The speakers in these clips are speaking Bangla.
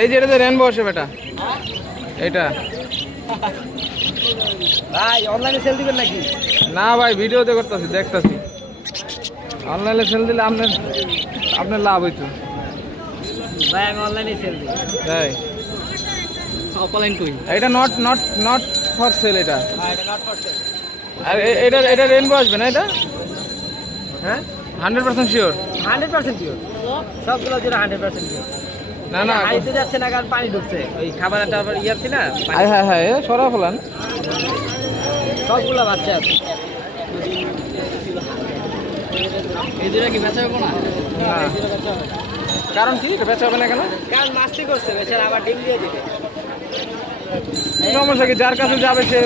এই যে এটাতে রেনবো আসে বেটা, এটা ভাই অনলাইনে সেল দিবেন নাকি? না ভাই ভিডিওতে করতেছি, দেখতেছি। অনলাইনে সেল দিলে আপনার আপনার লাভ হইতো। ভাই আমি অনলাইনে সেল দিই। তাই অফলাইন কই? এটা not not not for sale এটা। হ্যাঁ এটা নট ফর সেল। আর এটা এটা রেনবো আসবে না এটা? হ্যাঁ 100% শিওর? 100% পিওর। সবগুলো জন্য 100% পিওর। না না, হাইতে যাচ্ছে না কারণ পানি ঢুকছে ওই খাবারটা আবার ইয়াচ্ছি না হ্যাঁ হ্যাঁ হ্যাঁ, সরা ফেলান। সবগুলো বাচ্চা আছে। এই দুটো কি বেচা হবে না? না। কারণ কি এটা বেচা হবে না কেন? কারণ মাছটি করছে বেচারা আবার ডিম দিয়ে দিবে। সমস্যা কি, যার কাছে যাবে সে।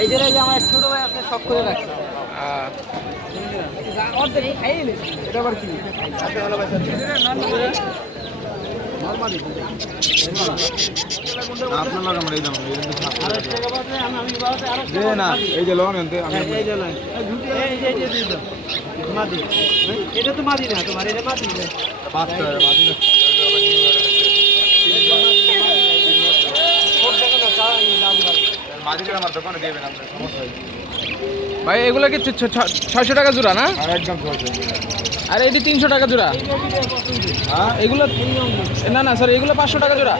এই জন্য যে আমার ছোট ভাই আছে শখ করে রাখছে। অর্ধেক খাইয়ে নিয়েছি। এটা আবার কি? আপনার লাগে আমার এই দাম না, এই যে লোন এনতে আমি মাদি এটা তো মাদি না তোমার, এটা মাদি না। বাচ্চা মাদি না। ভাই এগুলো কি 600 টাকা জোড়া না? একদম 600। আর এটি 300 টাকা জোড়া। এগুলো না না স্যার, এগুলো 500 টাকা জোড়া।